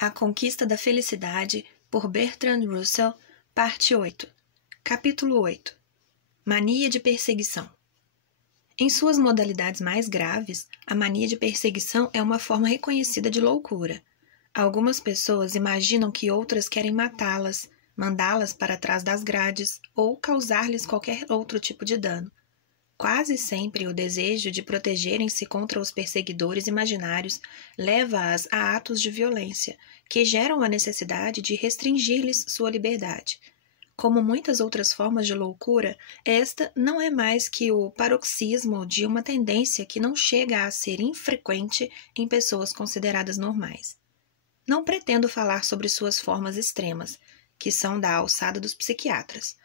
A Conquista da Felicidade, por Bertrand Russell, parte 8. Capítulo 8. Mania de perseguição. Em suas modalidades mais graves, a mania de perseguição é uma forma reconhecida de loucura. Algumas pessoas imaginam que outras querem matá-las, mandá-las para trás das grades ou causar-lhes qualquer outro tipo de dano. Quase sempre o desejo de protegerem-se contra os perseguidores imaginários leva-as a atos de violência, que geram a necessidade de restringir-lhes sua liberdade. Como muitas outras formas de loucura, esta não é mais que o paroxismo de uma tendência que não chega a ser infrequente em pessoas consideradas normais. Não pretendo falar sobre suas formas extremas, que são da alçada dos psiquiatras.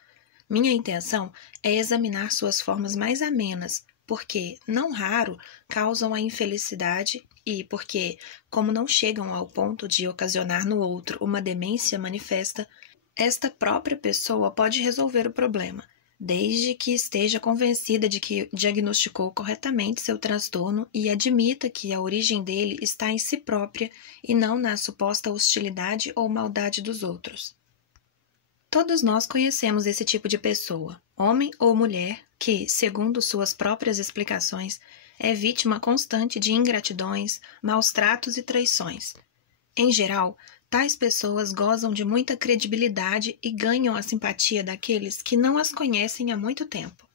Minha intenção é examinar suas formas mais amenas, porque, não raro, causam a infelicidade e porque, como não chegam ao ponto de ocasionar no outro uma demência manifesta, esta própria pessoa pode resolver o problema, desde que esteja convencida de que diagnosticou corretamente seu transtorno e admita que a origem dele está em si própria e não na suposta hostilidade ou maldade dos outros. Todos nós conhecemos esse tipo de pessoa, homem ou mulher, que, segundo suas próprias explicações, é vítima constante de ingratidões, maus-tratos e traições. Em geral, tais pessoas gozam de muita credibilidade e ganham a simpatia daqueles que não as conhecem há muito tempo.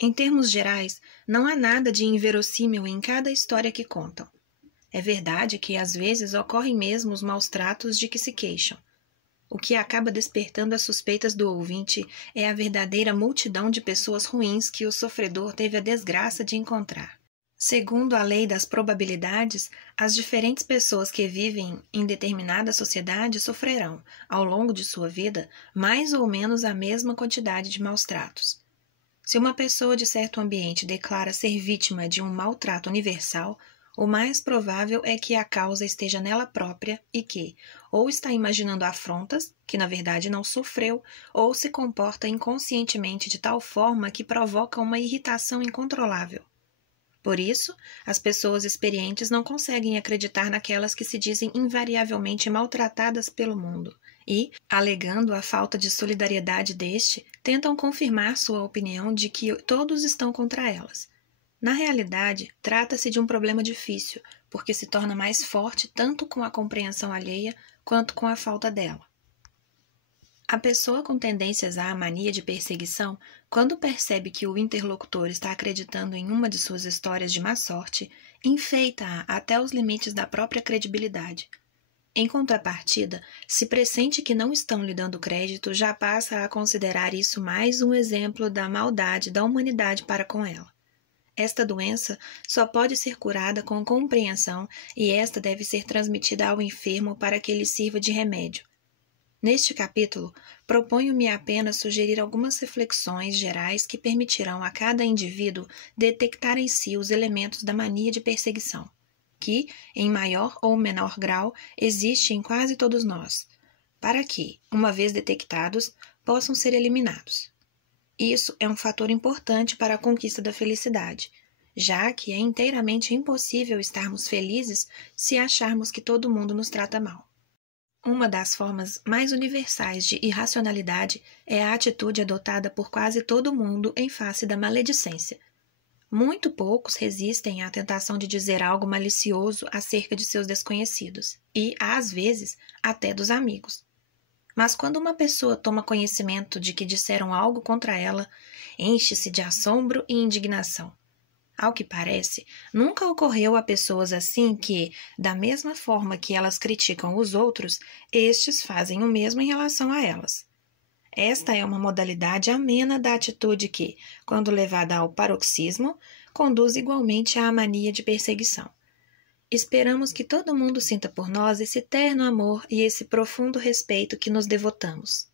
Em termos gerais, não há nada de inverossímil em cada história que contam. É verdade que às vezes ocorrem mesmo os maus-tratos de que se queixam. O que acaba despertando as suspeitas do ouvinte é a verdadeira multidão de pessoas ruins que o sofredor teve a desgraça de encontrar. Segundo a lei das probabilidades, as diferentes pessoas que vivem em determinada sociedade sofrerão, ao longo de sua vida, mais ou menos a mesma quantidade de maus-tratos. Se uma pessoa de certo ambiente declara ser vítima de um maltrato universal, o mais provável é que a causa esteja nela própria e que, ou está imaginando afrontas, que na verdade não sofreu, ou se comporta inconscientemente de tal forma que provoca uma irritação incontrolável. Por isso, as pessoas experientes não conseguem acreditar naquelas que se dizem invariavelmente maltratadas pelo mundo e, alegando a falta de solidariedade deste, tentam confirmar sua opinião de que todos estão contra elas. Na realidade, trata-se de um problema difícil, porque se torna mais forte tanto com a compreensão alheia quanto com a falta dela. A pessoa com tendências à mania de perseguição, quando percebe que o interlocutor está acreditando em uma de suas histórias de má sorte, enfeita-a até os limites da própria credibilidade. Em contrapartida, se pressente que não estão lhe dando crédito, já passa a considerar isso mais um exemplo da maldade da humanidade para com ela. Esta doença só pode ser curada com compreensão e esta deve ser transmitida ao enfermo para que lhe sirva de remédio. Neste capítulo, proponho-me apenas sugerir algumas reflexões gerais que permitirão a cada indivíduo detectar em si os elementos da mania de perseguição, que, em maior ou menor grau, existe em quase todos nós, para que, uma vez detectados, possam ser eliminados. Isso é um fator importante para a conquista da felicidade, já que é inteiramente impossível estarmos felizes se acharmos que todo mundo nos trata mal. Uma das formas mais universais de irracionalidade é a atitude adotada por quase todo mundo em face da maledicência. Muito poucos resistem à tentação de dizer algo malicioso acerca de seus desconhecidos e, às vezes, até dos amigos. Mas quando uma pessoa toma conhecimento de que disseram algo contra ela, enche-se de assombro e indignação. Ao que parece, nunca ocorreu a pessoas assim que, da mesma forma que elas criticam os outros, estes fazem o mesmo em relação a elas. Esta é uma modalidade amena da atitude que, quando levada ao paroxismo, conduz igualmente à mania de perseguição. Esperamos que todo mundo sinta por nós esse terno amor e esse profundo respeito que nos devotamos.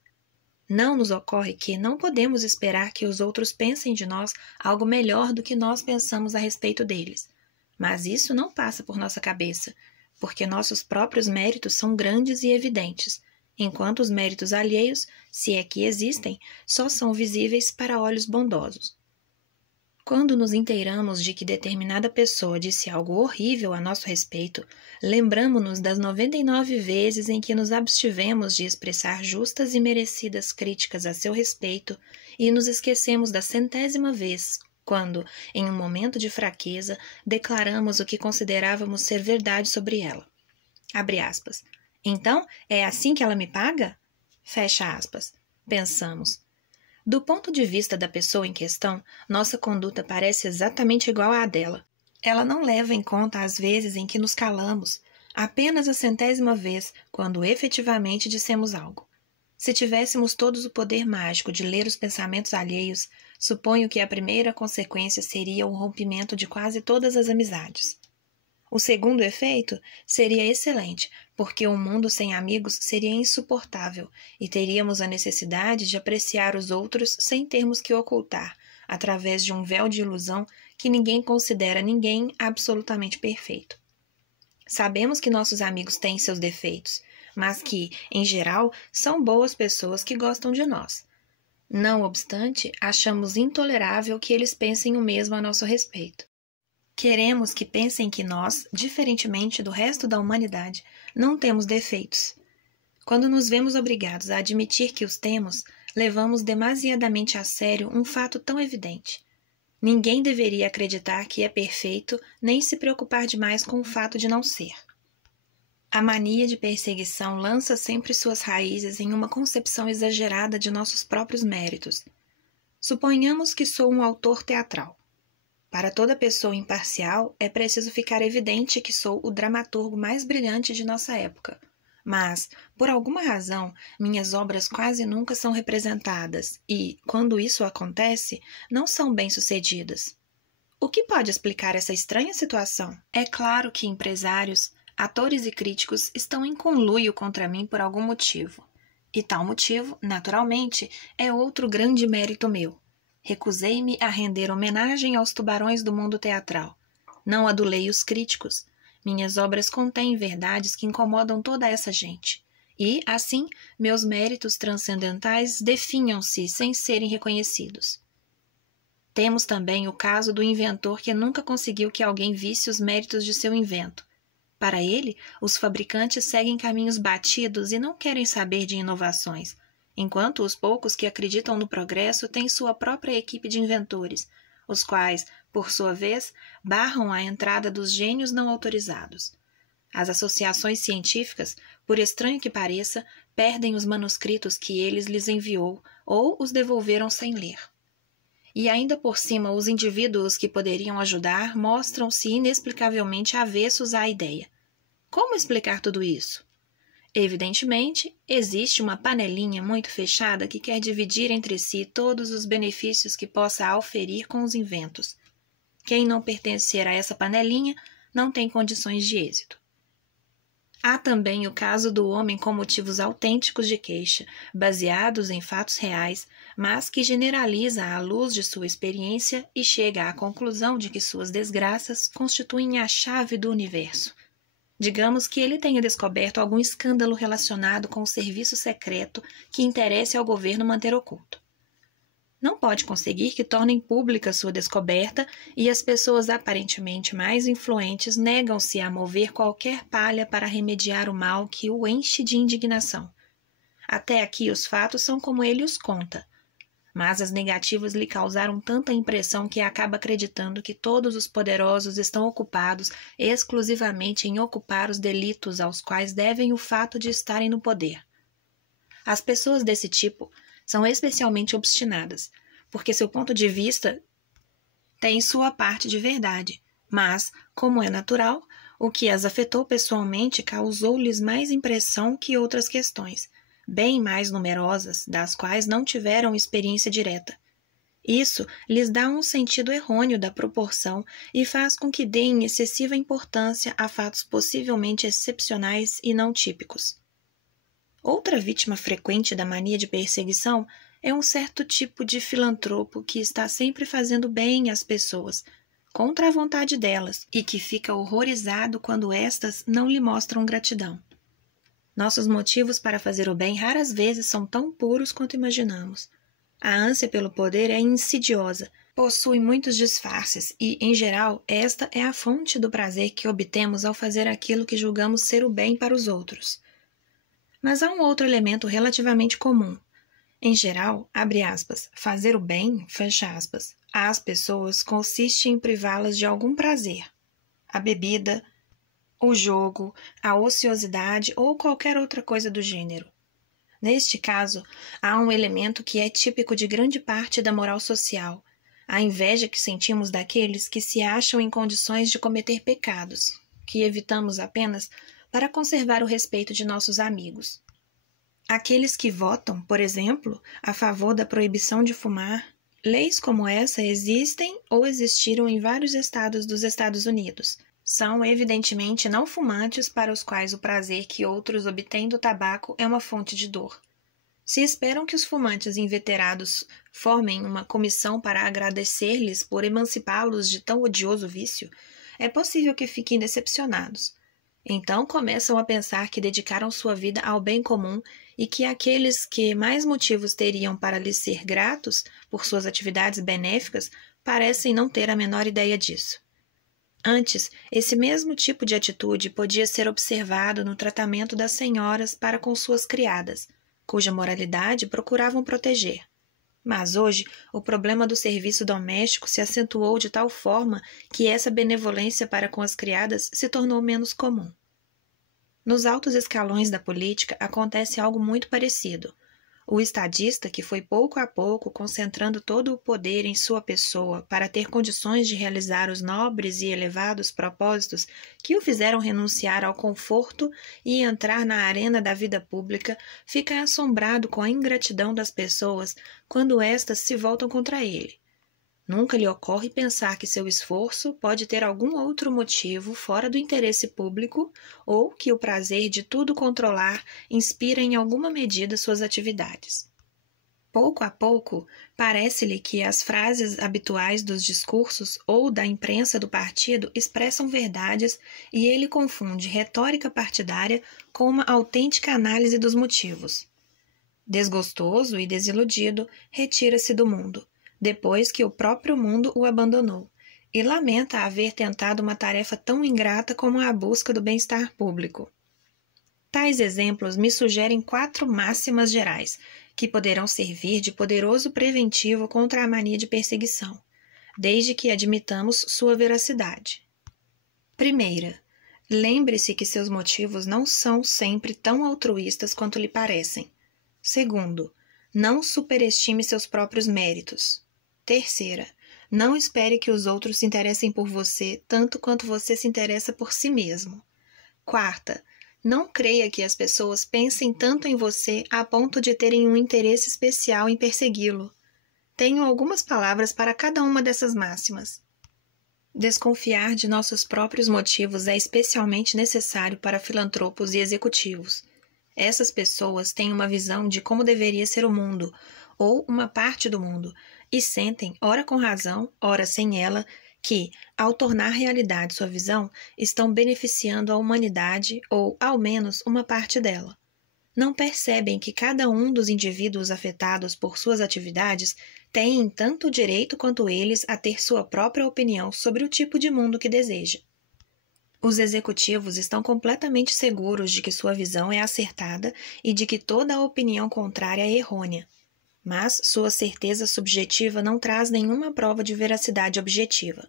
Não nos ocorre que não podemos esperar que os outros pensem de nós algo melhor do que nós pensamos a respeito deles. Mas isso não passa por nossa cabeça, porque nossos próprios méritos são grandes e evidentes, enquanto os méritos alheios, se é que existem, só são visíveis para olhos bondosos. Quando nos inteiramos de que determinada pessoa disse algo horrível a nosso respeito, lembramo-nos das 99 vezes em que nos abstivemos de expressar justas e merecidas críticas a seu respeito e nos esquecemos da 100ª vez, quando, em um momento de fraqueza, declaramos o que considerávamos ser verdade sobre ela. Abre aspas. Então, é assim que ela me paga? Fecha aspas. Pensamos. Do ponto de vista da pessoa em questão, nossa conduta parece exatamente igual à dela. Ela não leva em conta as vezes em que nos calamos, apenas a 100ª vez, quando efetivamente dissemos algo. Se tivéssemos todos o poder mágico de ler os pensamentos alheios, suponho que a primeira consequência seria o rompimento de quase todas as amizades. O segundo efeito seria excelente, porque um mundo sem amigos seria insuportável e teríamos a necessidade de apreciar os outros sem termos que ocultar, através de um véu de ilusão que ninguém considera ninguém absolutamente perfeito. Sabemos que nossos amigos têm seus defeitos, mas que, em geral, são boas pessoas que gostam de nós. Não obstante, achamos intolerável que eles pensem o mesmo a nosso respeito. Queremos que pensem que nós, diferentemente do resto da humanidade, não temos defeitos. Quando nos vemos obrigados a admitir que os temos, levamos demasiadamente a sério um fato tão evidente. Ninguém deveria acreditar que é perfeito, nem se preocupar demais com o fato de não ser. A mania de perseguição lança sempre suas raízes em uma concepção exagerada de nossos próprios méritos. Suponhamos que sou um autor teatral. Para toda pessoa imparcial, é preciso ficar evidente que sou o dramaturgo mais brilhante de nossa época. Mas, por alguma razão, minhas obras quase nunca são representadas e, quando isso acontece, não são bem-sucedidas. O que pode explicar essa estranha situação? É claro que empresários, atores e críticos estão em conluio contra mim por algum motivo. E tal motivo, naturalmente, é outro grande mérito meu. Recusei-me a render homenagem aos tubarões do mundo teatral. Não adulei os críticos. Minhas obras contêm verdades que incomodam toda essa gente. E, assim, meus méritos transcendentais definham-se sem serem reconhecidos. Temos também o caso do inventor que nunca conseguiu que alguém visse os méritos de seu invento. Para ele, os fabricantes seguem caminhos batidos e não querem saber de inovações, enquanto os poucos que acreditam no progresso têm sua própria equipe de inventores, os quais, por sua vez, barram a entrada dos gênios não autorizados. As associações científicas, por estranho que pareça, perdem os manuscritos que eles lhes enviou ou os devolveram sem ler. E ainda por cima, os indivíduos que poderiam ajudar mostram-se inexplicavelmente avessos à ideia. Como explicar tudo isso? Evidentemente, existe uma panelinha muito fechada que quer dividir entre si todos os benefícios que possa auferir com os inventos. Quem não pertencer a essa panelinha não tem condições de êxito. Há também o caso do homem com motivos autênticos de queixa, baseados em fatos reais, mas que generaliza à luz de sua experiência e chega à conclusão de que suas desgraças constituem a chave do universo. Digamos que ele tenha descoberto algum escândalo relacionado com o serviço secreto que interesse ao governo manter oculto. Não pode conseguir que tornem pública sua descoberta e as pessoas aparentemente mais influentes negam-se a mover qualquer palha para remediar o mal que o enche de indignação. Até aqui os fatos são como ele os conta. Mas as negativas lhe causaram tanta impressão que acaba acreditando que todos os poderosos estão ocupados exclusivamente em ocupar os delitos aos quais devem o fato de estarem no poder. As pessoas desse tipo são especialmente obstinadas, porque seu ponto de vista tem sua parte de verdade, mas, como é natural, o que as afetou pessoalmente causou-lhes mais impressão que outras questões, bem mais numerosas, das quais não tiveram experiência direta. Isso lhes dá um sentido errôneo da proporção e faz com que deem excessiva importância a fatos possivelmente excepcionais e não típicos. Outra vítima frequente da mania de perseguição é um certo tipo de filantropo que está sempre fazendo bem às pessoas, contra a vontade delas, e que fica horrorizado quando estas não lhe mostram gratidão. Nossos motivos para fazer o bem raras vezes são tão puros quanto imaginamos. A ânsia pelo poder é insidiosa, Possui muitos disfarces e, em geral, esta é a fonte do prazer que obtemos ao fazer aquilo que julgamos ser o bem para os outros. Mas há um outro elemento relativamente comum. Em geral, abre aspas, fazer o bem, fecha aspas, às pessoas consiste em privá-las de algum prazer. A bebida, o jogo, a ociosidade ou qualquer outra coisa do gênero. Neste caso, há um elemento que é típico de grande parte da moral social, a inveja que sentimos daqueles que se acham em condições de cometer pecados, que evitamos apenas para conservar o respeito de nossos amigos. Aqueles que votam, por exemplo, a favor da proibição de fumar, leis como essa existem ou existiram em vários estados dos Estados Unidos. São, evidentemente, não fumantes para os quais o prazer que outros obtêm do tabaco é uma fonte de dor. Se esperam que os fumantes inveterados formem uma comissão para agradecer-lhes por emancipá-los de tão odioso vício, é possível que fiquem decepcionados. Então começam a pensar que dedicaram sua vida ao bem comum e que aqueles que mais motivos teriam para lhes ser gratos por suas atividades benéficas parecem não ter a menor ideia disso. Antes, esse mesmo tipo de atitude podia ser observado no tratamento das senhoras para com suas criadas, cuja moralidade procuravam proteger. Mas hoje, o problema do serviço doméstico se acentuou de tal forma que essa benevolência para com as criadas se tornou menos comum. Nos altos escalões da política acontece algo muito parecido. O estadista, que foi pouco a pouco concentrando todo o poder em sua pessoa para ter condições de realizar os nobres e elevados propósitos que o fizeram renunciar ao conforto e entrar na arena da vida pública, fica assombrado com a ingratidão das pessoas quando estas se voltam contra ele. Nunca lhe ocorre pensar que seu esforço pode ter algum outro motivo fora do interesse público ou que o prazer de tudo controlar inspira em alguma medida suas atividades. Pouco a pouco, parece-lhe que as frases habituais dos discursos ou da imprensa do partido expressam verdades e ele confunde retórica partidária com uma autêntica análise dos motivos. Desgostoso e desiludido, retira-se do mundo, depois que o próprio mundo o abandonou, e lamenta haver tentado uma tarefa tão ingrata como a busca do bem-estar público. Tais exemplos me sugerem 4 máximas gerais, que poderão servir de poderoso preventivo contra a mania de perseguição, desde que admitamos sua veracidade. Primeira, lembre-se que seus motivos não são sempre tão altruístas quanto lhe parecem. Segundo, não superestime seus próprios méritos. Terceira, não espere que os outros se interessem por você tanto quanto você se interessa por si mesmo. Quarta, não creia que as pessoas pensem tanto em você a ponto de terem um interesse especial em persegui-lo. Tenho algumas palavras para cada uma dessas máximas. Desconfiar de nossos próprios motivos é especialmente necessário para filantropos e executivos. Essas pessoas têm uma visão de como deveria ser o mundo, ou uma parte do mundo, e sentem, ora com razão, ora sem ela, que, ao tornar realidade sua visão, estão beneficiando a humanidade ou, ao menos, uma parte dela. Não percebem que cada um dos indivíduos afetados por suas atividades tem tanto direito quanto eles a ter sua própria opinião sobre o tipo de mundo que deseja. Os executivos estão completamente seguros de que sua visão é acertada e de que toda a opinião contrária é errônea. Mas sua certeza subjetiva não traz nenhuma prova de veracidade objetiva.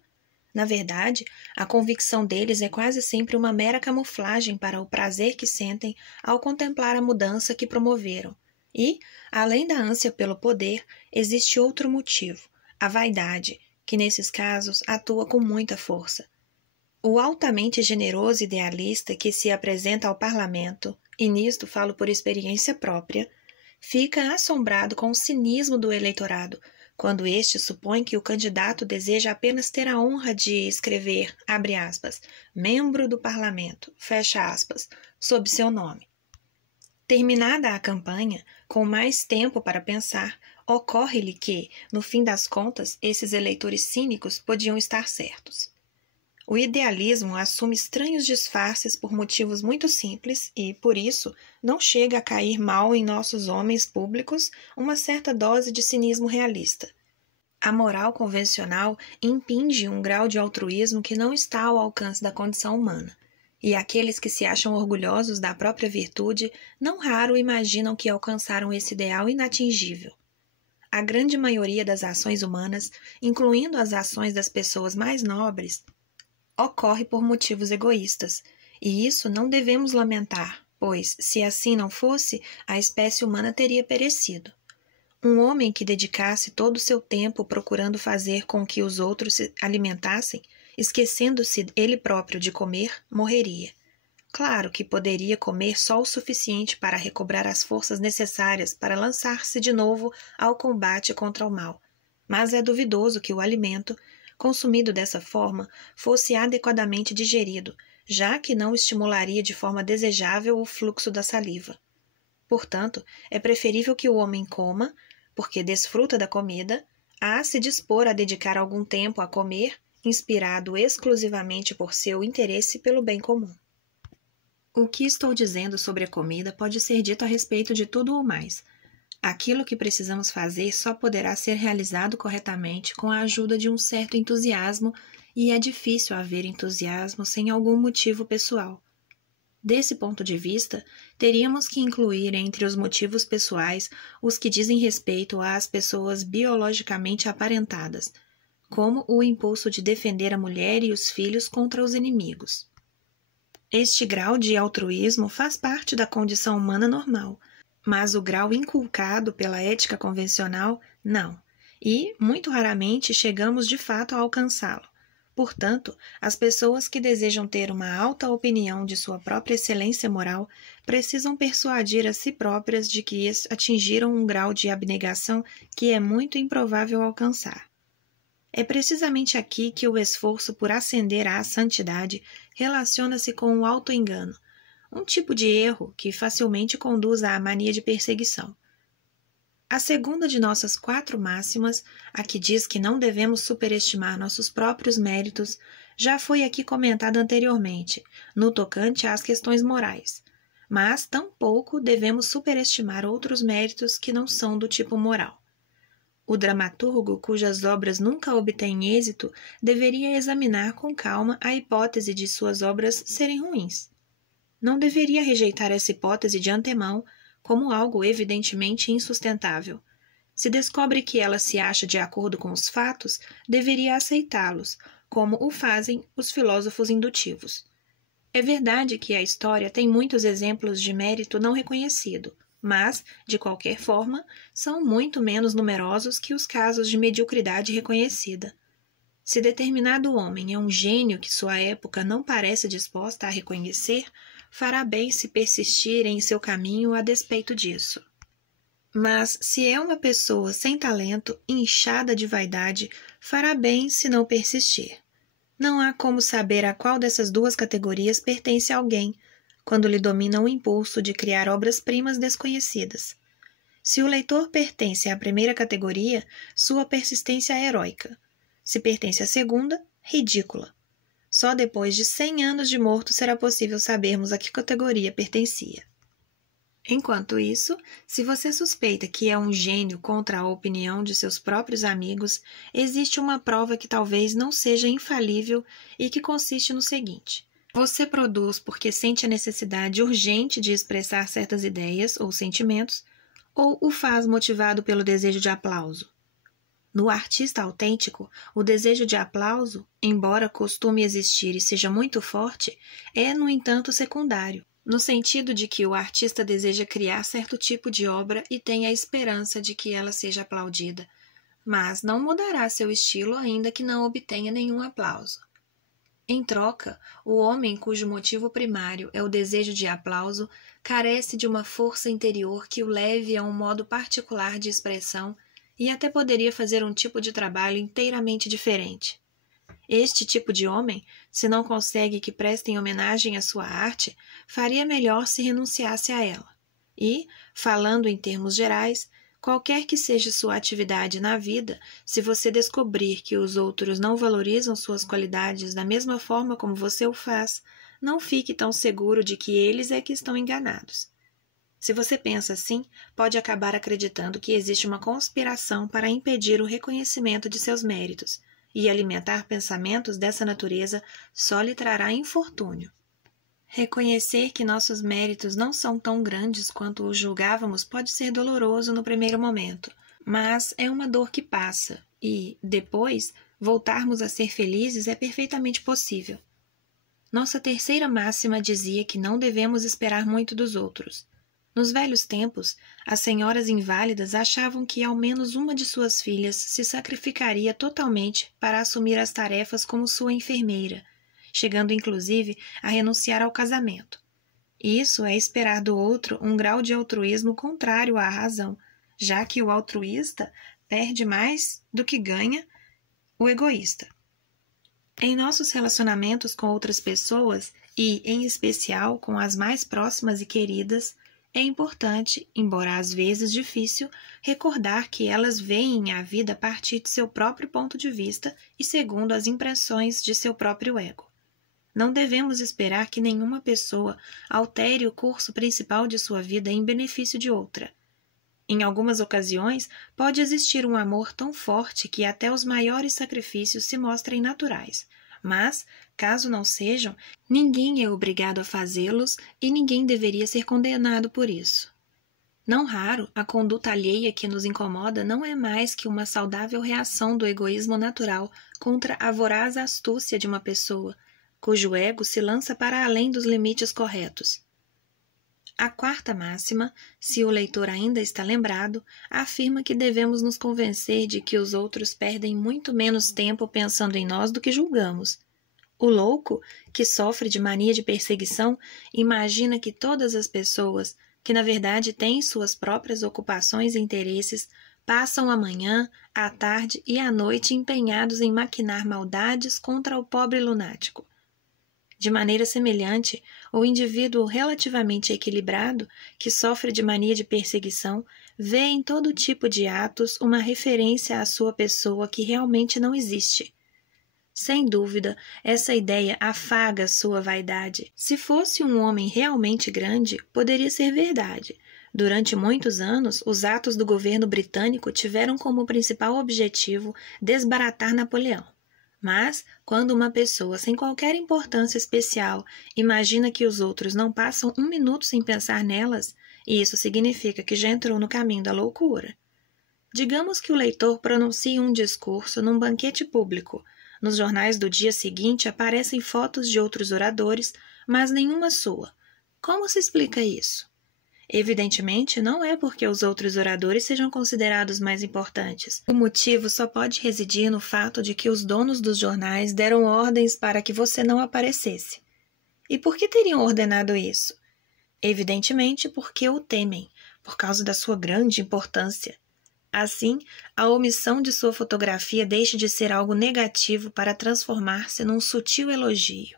Na verdade, a convicção deles é quase sempre uma mera camuflagem para o prazer que sentem ao contemplar a mudança que promoveram. E, além da ânsia pelo poder, existe outro motivo, a vaidade, que nesses casos atua com muita força. O altamente generoso idealista que se apresenta ao parlamento, e nisto falo por experiência própria, fica assombrado com o cinismo do eleitorado, quando este supõe que o candidato deseja apenas ter a honra de escrever, abre aspas, membro do parlamento, fecha aspas, sob seu nome. Terminada a campanha, com mais tempo para pensar, ocorre-lhe que, no fim das contas, esses eleitores cínicos podiam estar certos. O idealismo assume estranhos disfarces por motivos muito simples e, por isso, não chega a cair mal em nossos homens públicos uma certa dose de cinismo realista. A moral convencional impinge um grau de altruísmo que não está ao alcance da condição humana, e aqueles que se acham orgulhosos da própria virtude não raro imaginam que alcançaram esse ideal inatingível. A grande maioria das ações humanas, incluindo as ações das pessoas mais nobres, ocorre por motivos egoístas, e isso não devemos lamentar, pois, se assim não fosse, a espécie humana teria perecido. Um homem que dedicasse todo o seu tempo procurando fazer com que os outros se alimentassem, esquecendo-se ele próprio de comer, morreria. Claro que poderia comer só o suficiente para recobrar as forças necessárias para lançar-se de novo ao combate contra o mal, mas é duvidoso que o alimento, consumido dessa forma, fosse adequadamente digerido, já que não estimularia de forma desejável o fluxo da saliva. Portanto, é preferível que o homem coma, porque desfruta da comida, a se dispor a dedicar algum tempo a comer, inspirado exclusivamente por seu interesse pelo bem comum. O que estou dizendo sobre a comida pode ser dito a respeito de tudo ou mais. Aquilo que precisamos fazer só poderá ser realizado corretamente com a ajuda de um certo entusiasmo, e é difícil haver entusiasmo sem algum motivo pessoal. Desse ponto de vista, teríamos que incluir entre os motivos pessoais os que dizem respeito às pessoas biologicamente aparentadas, como o impulso de defender a mulher e os filhos contra os inimigos. Este grau de altruísmo faz parte da condição humana normal, mas o grau inculcado pela ética convencional, não, e, muito raramente, chegamos de fato a alcançá-lo. Portanto, as pessoas que desejam ter uma alta opinião de sua própria excelência moral precisam persuadir a si próprias de que atingiram um grau de abnegação que é muito improvável alcançar. É precisamente aqui que o esforço por ascender à santidade relaciona-se com o auto-engano, um tipo de erro que facilmente conduz à mania de perseguição. A segunda de nossas 4 máximas, a que diz que não devemos superestimar nossos próprios méritos, já foi aqui comentada anteriormente, no tocante às questões morais. Mas tampouco devemos superestimar outros méritos que não são do tipo moral. O dramaturgo cujas obras nunca obtêm êxito deveria examinar com calma a hipótese de suas obras serem ruins. Não deveria rejeitar essa hipótese de antemão como algo evidentemente insustentável. Se descobre que ela se acha de acordo com os fatos, deveria aceitá-los, como o fazem os filósofos indutivos. É verdade que a história tem muitos exemplos de mérito não reconhecido, mas, de qualquer forma, são muito menos numerosos que os casos de mediocridade reconhecida. Se determinado homem é um gênio que sua época não parece disposta a reconhecer, fará bem se persistir em seu caminho a despeito disso. Mas, se é uma pessoa sem talento, inchada de vaidade, fará bem se não persistir. Não há como saber a qual dessas 2 categorias pertence a alguém, quando lhe domina o impulso de criar obras-primas desconhecidas. Se o leitor pertence à primeira categoria, sua persistência é heróica. Se pertence à segunda, ridícula. Só depois de 100 anos de morto será possível sabermos a que categoria pertencia. Enquanto isso, se você suspeita que é um gênio contra a opinião de seus próprios amigos, existe uma prova que talvez não seja infalível e que consiste no seguinte: você produz porque sente a necessidade urgente de expressar certas ideias ou sentimentos, ou o faz motivado pelo desejo de aplauso. No artista autêntico, o desejo de aplauso, embora costume existir e seja muito forte, é, no entanto, secundário, no sentido de que o artista deseja criar certo tipo de obra e tem a esperança de que ela seja aplaudida, mas não mudará seu estilo ainda que não obtenha nenhum aplauso. Em troca, o homem cujo motivo primário é o desejo de aplauso carece de uma força interior que o leve a um modo particular de expressão e até poderia fazer um tipo de trabalho inteiramente diferente. Este tipo de homem, se não consegue que prestem homenagem à sua arte, faria melhor se renunciasse a ela. E, falando em termos gerais, qualquer que seja sua atividade na vida, se você descobrir que os outros não valorizam suas qualidades da mesma forma como você o faz, não fique tão seguro de que eles é que estão enganados. Se você pensa assim, pode acabar acreditando que existe uma conspiração para impedir o reconhecimento de seus méritos, e alimentar pensamentos dessa natureza só lhe trará infortúnio. Reconhecer que nossos méritos não são tão grandes quanto os julgávamos pode ser doloroso no primeiro momento, mas é uma dor que passa, e, depois, voltarmos a ser felizes é perfeitamente possível. Nossa terceira máxima dizia que não devemos esperar muito dos outros. Nos velhos tempos, as senhoras inválidas achavam que ao menos uma de suas filhas se sacrificaria totalmente para assumir as tarefas como sua enfermeira, chegando inclusive a renunciar ao casamento. Isso é esperar do outro um grau de altruísmo contrário à razão, já que o altruísta perde mais do que ganha o egoísta. Em nossos relacionamentos com outras pessoas, e em especial com as mais próximas e queridas, é importante, embora às vezes difícil, recordar que elas veem a vida a partir de seu próprio ponto de vista e segundo as impressões de seu próprio ego. Não devemos esperar que nenhuma pessoa altere o curso principal de sua vida em benefício de outra. Em algumas ocasiões, pode existir um amor tão forte que até os maiores sacrifícios se mostrem naturais, mas, caso não sejam, ninguém é obrigado a fazê-los e ninguém deveria ser condenado por isso. Não raro, a conduta alheia que nos incomoda não é mais que uma saudável reação do egoísmo natural contra a voraz astúcia de uma pessoa, cujo ego se lança para além dos limites corretos. A quarta máxima, se o leitor ainda está lembrado, afirma que devemos nos convencer de que os outros perdem muito menos tempo pensando em nós do que julgamos. O louco, que sofre de mania de perseguição, imagina que todas as pessoas, que na verdade têm suas próprias ocupações e interesses, passam a manhã, a tarde e a noite empenhados em maquinar maldades contra o pobre lunático. De maneira semelhante, o indivíduo relativamente equilibrado, que sofre de mania de perseguição, vê em todo tipo de atos uma referência à sua pessoa que realmente não existe. Sem dúvida, essa ideia afaga sua vaidade. Se fosse um homem realmente grande, poderia ser verdade. Durante muitos anos, os atos do governo britânico tiveram como principal objetivo desbaratar Napoleão. Mas, quando uma pessoa sem qualquer importância especial imagina que os outros não passam um minuto sem pensar nelas, isso significa que já entrou no caminho da loucura. Digamos que o leitor pronuncie um discurso num banquete público. Nos jornais do dia seguinte aparecem fotos de outros oradores, mas nenhuma sua. Como se explica isso? Evidentemente, não é porque os outros oradores sejam considerados mais importantes. O motivo só pode residir no fato de que os donos dos jornais deram ordens para que você não aparecesse. E por que teriam ordenado isso? Evidentemente porque o temem, por causa da sua grande importância. Assim, a omissão de sua fotografia deixa de ser algo negativo para transformar-se num sutil elogio.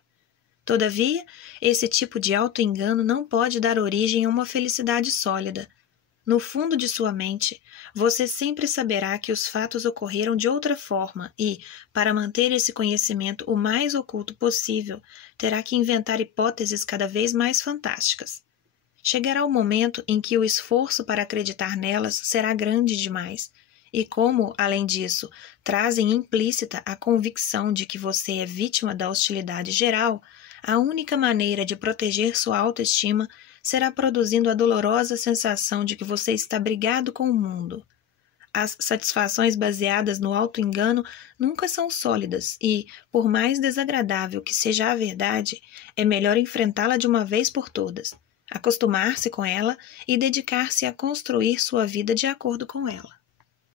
Todavia, esse tipo de auto-engano não pode dar origem a uma felicidade sólida. No fundo de sua mente, você sempre saberá que os fatos ocorreram de outra forma e, para manter esse conhecimento o mais oculto possível, terá que inventar hipóteses cada vez mais fantásticas. Chegará o momento em que o esforço para acreditar nelas será grande demais, e como, além disso, trazem implícita a convicção de que você é vítima da hostilidade geral, a única maneira de proteger sua autoestima será produzindo a dolorosa sensação de que você está brigado com o mundo. As satisfações baseadas no auto-engano nunca são sólidas e, por mais desagradável que seja a verdade, é melhor enfrentá-la de uma vez por todas, acostumar-se com ela e dedicar-se a construir sua vida de acordo com ela.